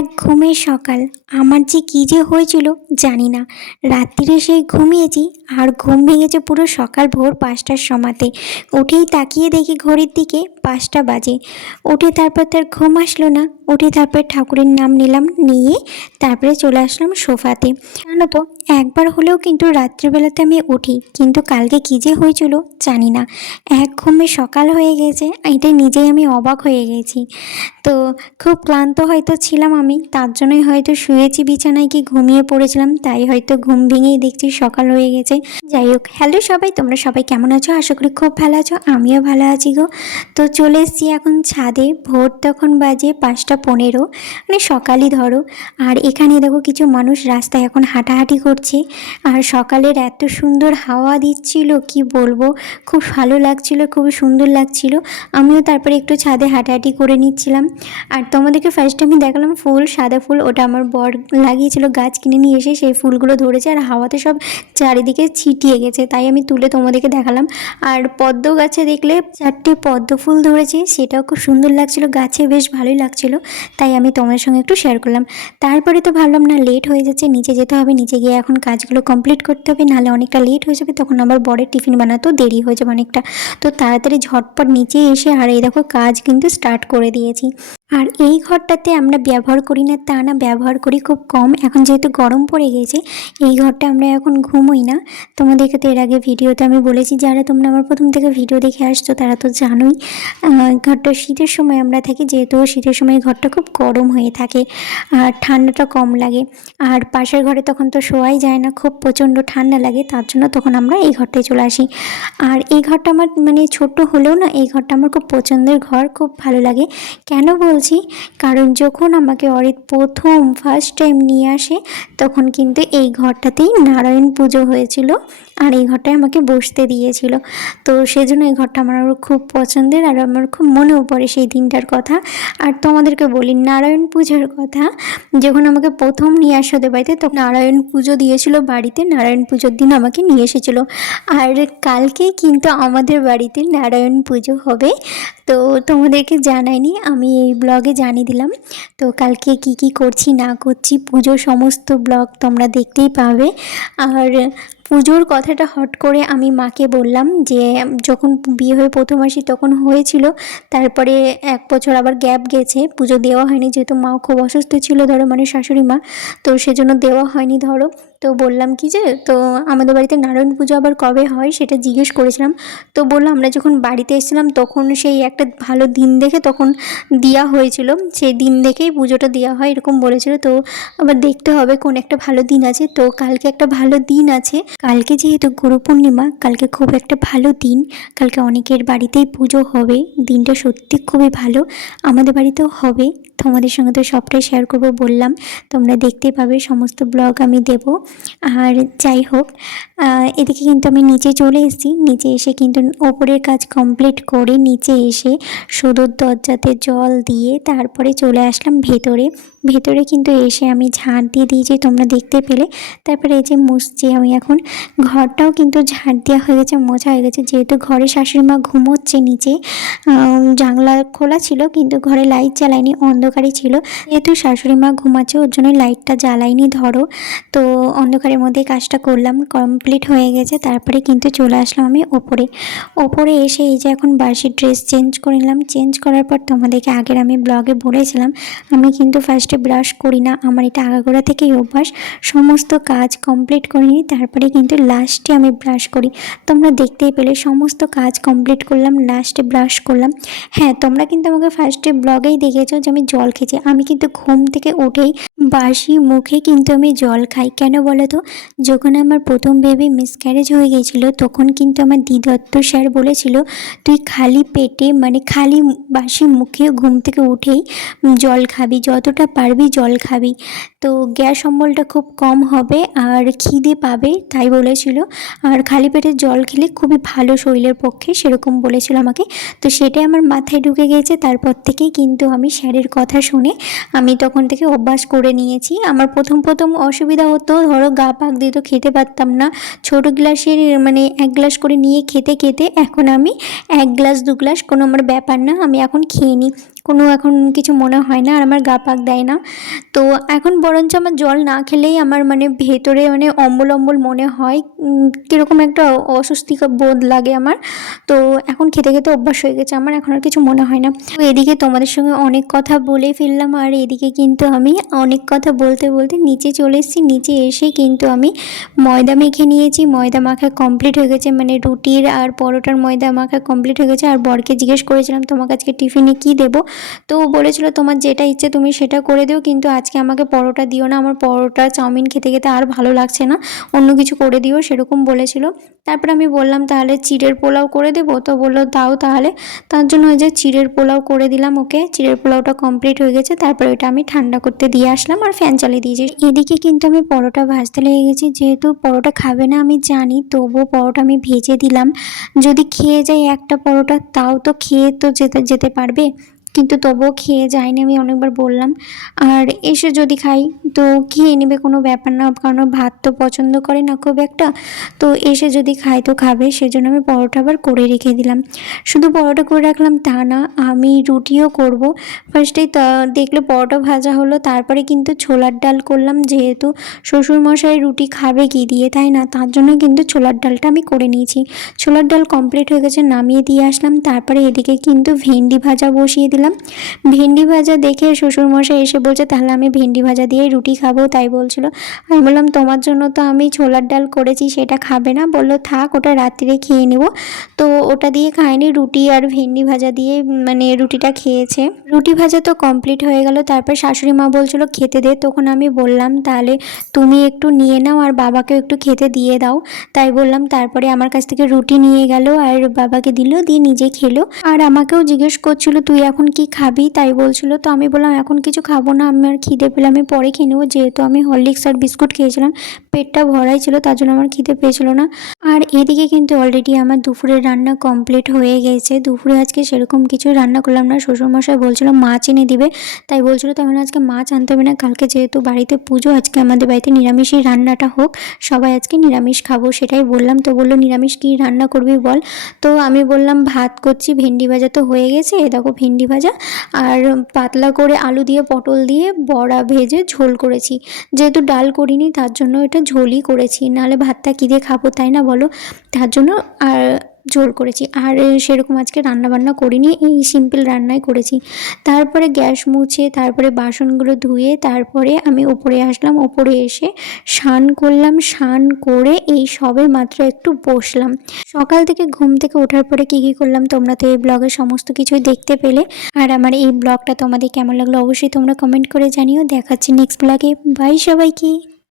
এক ঘুমের সকাল। আমার যে কী যে হয়েছিল জানি না। রাত্রিরে সেই ঘুমিয়েছি আর ঘুম ভেঙেছে পুরো সকাল ভোর ৫টার সময়তে। উঠেই তাকিয়ে দেখি ঘড়ির দিকে ৫টা বাজে। উঠে তারপর তার ঘুম আসলো না। উঠে তারপর ঠাকুরের নাম নিলাম, নিয়ে তারপরে চলে আসলাম সোফাতে। জানো তো, একবার হলেও কিন্তু রাত্রিবেলাতে আমি উঠি, কিন্তু কালকে কী যে হয়েছিল জানি না। এক ঘুমে সকাল হয়ে গেছে, এটা নিজেই আমি অবাক হয়ে গেছি। তো খুব ক্লান্ত হয়তো ছিলাম আমি, তার জন্যই হয়তো শুয়েছি বিছানায় কি ঘুমিয়ে পড়েছিলাম, তাই হয়তো ঘুম ভেঙেই দেখছি সকাল হয়ে গেছে। যাই হোক, হ্যালো সবাই, তোমরা সবাই কেমন আছো? আশা করি খুব ভালো আছো, আমিও ভালো আছি গো। তো চলে এসেছি এখন ছাদে। ভোর তখন বাজে 5টা 15, মানে সকালই ধরো। আর এখানে দেখো কিছু মানুষ রাস্তায় এখন হাঁটাহাঁটি করছে। আর সকালের এত সুন্দর হাওয়া দিচ্ছিল কি বলবো, খুব ভালো লাগছিল, খুবই সুন্দর লাগছিল। আমিও তারপরে একটু ছাদে হাঁটাহাঁটি করে নিচ্ছিলাম। আর তোমাদেরকে ফার্স্টে আমি দেখালাম ফুল, সাদা ফুল, ওটা আমার বর লাগিয়েছিল, গাছ কিনে নিয়ে এসে সেই ফুলগুলো ধরেছে আর হাওয়াতে সব চারিদিকে ছিটিয়ে গেছে, তাই আমি তুলে তোমাদেরকে দেখালাম। আর পদ্ম গাছে দেখলে 4টে পদ্ম ফুল ধরেছে, সেটাও খুব সুন্দর লাগছিল, গাছে বেশ ভালোই লাগছিল, তাই আমি তোমাদের সঙ্গে একটু শেয়ার করলাম। তারপরে তো ভাবলাম না, লেট হয়ে যাচ্ছে, নিচে যেতে হবে, নিচে গিয়ে এখন কাজগুলো কমপ্লিট করতে হবে, নাহলে অনেকটা লেট হয়ে যাবে, তখন আবার বরের টিফিন বানাতেও দেরি হয়ে যাবে অনেকটা। তো তাড়াতাড়ি ঝটপট নিচে এসে আর এই দেখো কাজ কিন্তু স্টার্ট করে দিয়েছি। আর এই ঘরটাতে আমরা ব্যবহার করি না তা না, ব্যবহার করি খুব কম। এখন যেহেতু গরম পড়ে গেছে, এই ঘরটা আমরা এখন ঘুমোই না। তোমাদেরকে তো এর আগে ভিডিওতে আমি বলেছি, যারা তোমরা আমার প্রথম থেকে ভিডিও দেখে আসছো তারা তো জানোই। ঘরটা শীতের সময় আমরা থাকি, যেহেতু শীতের সময় ঘরটা খুব গরম হয়ে থাকে আর ঠান্ডাটা কম লাগে। আর পাশের ঘরে তখন তো শোয়াই যায় না, খুব প্রচণ্ড ঠান্ডা লাগে, তার জন্য তখন আমরা এই ঘরটায় চলে আসি। আর এই ঘরটা আমার মানে ছোট্ট হলেও না, এই ঘরটা আমার খুব পছন্দের ঘর, খুব ভালো লাগে। কেন বলছি, কারণ যখন আমাকে অরিত প্রথম ফার্স্ট টাইম নিয়ে আসে, তখন কিন্তু এই ঘরটাতেই নারায়ণ পুজো হয়েছিল আর এই ঘরটায় আমাকে বসতে দিয়েছিল। তো সেজন্য এই ঘরটা আমার আরও খুব পছন্দের, আর আমার খুব মনেও পড়ে সেই দিনটার কথা। আর তোমাদেরকে বলি নারায়ণ পুজোর কথা, যখন আমাকে প্রথম নিয়ে আসা ওদের বাড়িতে, তখন নারায়ণ পুজো দিয়েছিল বাড়িতে, নারায়ণ পুজোর দিন আমাকে নিয়ে এসেছিলো। আর কালকে কিন্তু আমাদের বাড়িতে নারায়ণ পুজো হবে, তো তোমাদেরকে জানাইনি, আমি এই ব্লগে জানিয়ে দিলাম। তো কালকে কি কি করছি না করছি, পুজোর সমস্ত ব্লগ তোমরা দেখতেই পাবে। আর পুজোর কথাটা হট করে আমি মাকে বললাম যে যখন বিয়ে হয়ে প্রথম আসি তখন হয়েছিল, তারপরে 1 বছর আবার গ্যাপ গেছে, পুজো দেওয়া হয়নি, যেহেতু মাও খুব অসুস্থ ছিল ধরো, মানে শাশুড়ি মা, তো সেজন্য দেওয়া হয়নি ধরো। তো বললাম কি যে, তো আমাদের বাড়িতে নারায়ণ পুজো আবার কবে হয় সেটা জিজ্ঞেস করেছিলাম। তো বললাম আমরা যখন বাড়িতে এসেছিলাম তখন সেই একটা ভালো দিন দেখে তখন দেওয়া হয়েছিল, সেই দিন দেখেই পুজোটা দেওয়া হয় এরকম বলেছিল। তো আবার দেখতে হবে কোন একটা ভালো দিন আছে, তো কালকে একটা ভালো দিন আছে। কালকে যেহেতু গুরু পূর্ণিমা, কালকে খুব একটা ভালো দিন, কালকে অনেকের বাড়িতেই পুজো হবে, দিনটা সত্যি খুবই ভালো, আমাদের বাড়িতেও হবে। তোমাদের সঙ্গে তো সবটাই শেয়ার করব বললাম, তোমরা দেখতে পাবে, সমস্ত ব্লগ আমি দেব। আর যাই হোক, এদিকে কিন্তু আমি নিচে চলে এসেছি, নিচে এসে কিন্তু ওপরের কাজ কমপ্লিট করে নিচে এসে সদর দরজাতে জল দিয়ে তারপরে চলে আসলাম ভেতরে। ভেতরে কিন্তু এসে আমি ঝাড় দিয়ে দিয়েছি, তোমরা দেখতে পেলে। তারপরে এই যে মুছছি আমি এখন, ঘরটাও কিন্তু ঝাড় দেওয়া হয়ে গেছে, মোছা হয়ে গেছে, যেহেতু ঘরে শাশুড়ি মা ঘুমোচ্ছে নিচে। জানলা খোলা ছিল কিন্তু ঘরে লাইট জ্বালায়নি, অন্ধকারই ছিল, যেহেতু শাশুড়ি মা ঘুমাচ্ছে ওর জন্য লাইটটা জ্বালাইনি ধরো। তো অন্ধকারের মধ্যে কাজটা করলাম, কমপ্লিট হয়ে গেছে, তারপরে কিন্তু চলে আসলাম আমি ওপরে। ওপরে এসে এই যে এখন বাসি ড্রেস চেঞ্জ করে নিলাম। চেঞ্জ করার পর তোমাদেরকে আগের আমি ব্লগে বলেছিলাম, আমি কিন্তু ফার্স্টে ব্রাশ করি না, আমার এটা আগাগোড়া থেকেই অভ্যাস। সমস্ত কাজ কমপ্লিট করে নিই, তারপরে কিন্তু লাস্টে আমি ব্রাশ করি। তোমরা দেখতেই পেলে সমস্ত কাজ কমপ্লিট করলাম, লাস্টে ব্রাশ করলাম। হ্যাঁ, তোমরা কিন্তু আমাকে ফার্স্টে ব্লগেই দেখেছো যে আমি জল খেয়েছি, আমি কিন্তু ঘুম থেকে উঠেই বাসি মুখে কিন্তু আমি জল খাই। কেন বলো তো, যখন আমার প্রথম বেবি মিসক্যারেজ হয়ে গিয়েছিলো তখন কিন্তু আমার দিদত্ত স্যার বলেছিল, তুই খালি পেটে মানে খালি বাসি মুখে ঘুম থেকে উঠেই জল খাবি, যতটা পারবি জল খাবি, তো গ্যাস অম্বলটা খুব কম হবে আর খিদে পাবে, তাই বলেছিল। আর খালি পেটে জল খেলে খুবই ভালো শরীরের পক্ষে, সেরকম বলেছিল আমাকে। তো সেটাই আমার মাথায় ঢুকে গিয়েছে, তারপর থেকেই কিন্তু আমি স্যারের কথা শুনে আমি তখন থেকে অভ্যাস করে নিয়েছি। আমার প্রথম প্রথম অসুবিধা হতো, ধরো গা পাক দিত, খেতে পারতাম না, ছোটো গ্লাসের মানে 1 গ্লাস করে নিয়ে খেতে খেতে এখন আমি 1 গ্লাস 2 গ্লাস কোনো আমার ব্যাপার না, আমি এখন খেয়ে নিই, কোনো এখন কিছু মনে হয় না, আর আমার গা পাক দেয় না। না। তো এখন বরঞ্চ আমার জল না খেলেই আমার মানে ভেতরে মানে অম্বল অম্বল মনে হয়, কীরকম একটা অস্বস্তিকর বোধ লাগে আমার। তো এখন খেতে খেতে অভ্যাস হয়ে গেছে আমার, এখন আর কিছু মনে হয় না। তো এদিকে তোমাদের সঙ্গে অনেক কথা বলে ফেললাম, আর এদিকে কিন্তু আমি অনেক কথা বলতে বলতে নিচে চলে এসেছি। নিচে এসে কিন্তু আমি ময়দা মেখে নিয়েছি, ময়দা মাখা কমপ্লিট হয়ে গেছে, মানে রুটির আর পরোটার ময়দা মাখা কমপ্লিট হয়ে গেছে। আর বরকে জিজ্ঞেস করেছিলাম তোমাকে আজকে টিফিনে কী দেবো, তো ও বলেছিল তোমার যেটা ইচ্ছে তুমি সেটা করে দিও, কিন্তু আজকে আমাকে পরোটা দিও না, আমার পরোটা চাউমিন খেতে খেতে আর ভালো লাগছে না, অন্য কিছু করে দিও, সেরকম বলেছিল। তারপরে আমি বললাম তাহলে চিড়ের পোলাও করে দেবো, তো বললো দাও তাহলে। তার জন্য ওই যে চিড়ের পোলাও করে দিলাম ওকে। চিড়ের পোলাওটা কমপ্লিট হয়ে গেছে, তারপরে ওটা আমি ঠান্ডা করতে দিয়ে আসলাম আর ফ্যান চালিয়ে দিয়েছি। এদিকে কিন্তু আমি পরোটা ভাজতে লেগে গেছি, যেহেতু পরোটা খাবে না আমি জানি, তবুও পরোটা আমি ভেজে দিলাম। যদি খেয়ে যায় একটা পরোটা তাও তো খেয়ে তো যেতে পারবে, কিন্তু তবুও খেয়ে যায়নি, আমি অনেকবার বললাম। আর এসে যদি খাই তো খেয়ে নেবে, কোনো ব্যাপার না, কারণ ভাত তো পছন্দ করে না খুব একটা। তো এসে যদি খায় তো খাবে, সেজন্য আমি পরোটা আবার করে রেখে দিলাম। শুধু পরোটা করে রাখলাম তা না, আমি রুটিও করব। ফার্স্টেই দেখলে পরোটা ভাজা হলো, তারপরে কিন্তু ছোলার ডাল করলাম, যেহেতু শ্বশুরমশাই রুটি খাবে কি দিয়ে, তাই না, তার জন্য কিন্তু ছোলার ডালটা আমি করে নিয়েছি। ছোলার ডাল কমপ্লিট হয়ে গেছে, নামিয়ে দিয়ে আসলাম। তারপরে এদিকে কিন্তু ভেন্ডি ভাজা বসিয়ে দিলাম। ভেন্ডি ভাজা দেখে শ্বশুরমশাই এসে বলছে তাহলে আমি ভেন্ডি ভাজা দিয়ে রুটি খাবো, তাই বলছিল। আমি বললাম তোমার জন্য তো আমি ছোলার ডাল করেছি, সেটা খাবে না, বললো থাক ওটা রাত্রে খেয়ে নেব। তো ওটা দিয়ে খায়নি, রুটি আর ভেন্ডি ভাজা দিয়ে মানে রুটিটা খেয়েছে। রুটি ভাজা তো কমপ্লিট হয়ে গেল, তারপর শাশুড়ি মা বলছিল খেতে দে, তখন আমি বললাম তাহলে তুমি একটু নিয়ে নাও আর বাবাকেও একটু খেতে দিয়ে দাও, তাই বললাম। তারপরে আমার কাছ থেকে রুটি নিয়ে গেল আর বাবাকে দিল, দিয়ে নিজে খেলো। আর আমাকেও জিজ্ঞেস করছিল তুই এখন কি খাবি, তাই বলছিল। তো আমি বললাম এখন কিছু খাবো না, আমার খিদে পেলে আমি পরে খেয়ে নেবো, যেহেতু আমি হরলিক্স আর বিস্কুট খেয়েছিলাম, পেটটা ভরাই ছিল, তার জন্য আমার খিদে পেয়েছিল না। আর এদিকে কিন্তু অলরেডি আমার দুপুরের রান্না কমপ্লিট হয়ে গেছে। দুপুরে আজকে সেরকম কিছু রান্না করলাম না, শ্বশুরমশাই বলছিল মাছ এনে দিবে, তাই বলছিল তেমন আজকে মাছ আনতে হবে না, কালকে যেহেতু বাড়িতে পুজো, আজকে আমাদের বাড়িতে নিরামিষই রান্নাটা হোক, সবাই আজকে নিরামিষ খাবো, সেটাই বললাম। তো বললো নিরামিষ কী রান্না করবি বল। তো আমি বললাম ভাত করছি, ভেন্ডি ভাজা তো হয়ে গেছে, দেখো ভেন্ডি ভাজা, আর পাতলা করে আলু দিয়ে পটল দিয়ে বড়া ভেজে ঝোল করেছি, যেহেতু ডাল করিনি তার জন্য এটা ঝোলই করেছি, নাহলে ভাতটা কী দিয়ে খাবো, তাই না বলো, তার জন্য আর ঝোল করেছি। আর সেরকম আজকে রান্নাবান্না করিনি, এই সিম্পল রান্নাই করেছি। তারপরে গ্যাস মুছে তারপরে বাসনগুলো ধুয়ে তারপরে আমি উপরে আসলাম, উপরে এসে স্নান করলাম, স্নান করে এই সবে মাত্র একটু বসলাম। সকাল থেকে ঘুম থেকে ওঠার পরে কী কী করলাম তোমরা তো এই ব্লগে সমস্ত কিছুই দেখতে পেলে। আর আমার এই ব্লগটা তোমাদের কেমন লাগলো অবশ্যই তোমরা কমেন্ট করে জানিও। দেখাচ্ছি নেক্সট ব্লগে, বাই সবাইকে।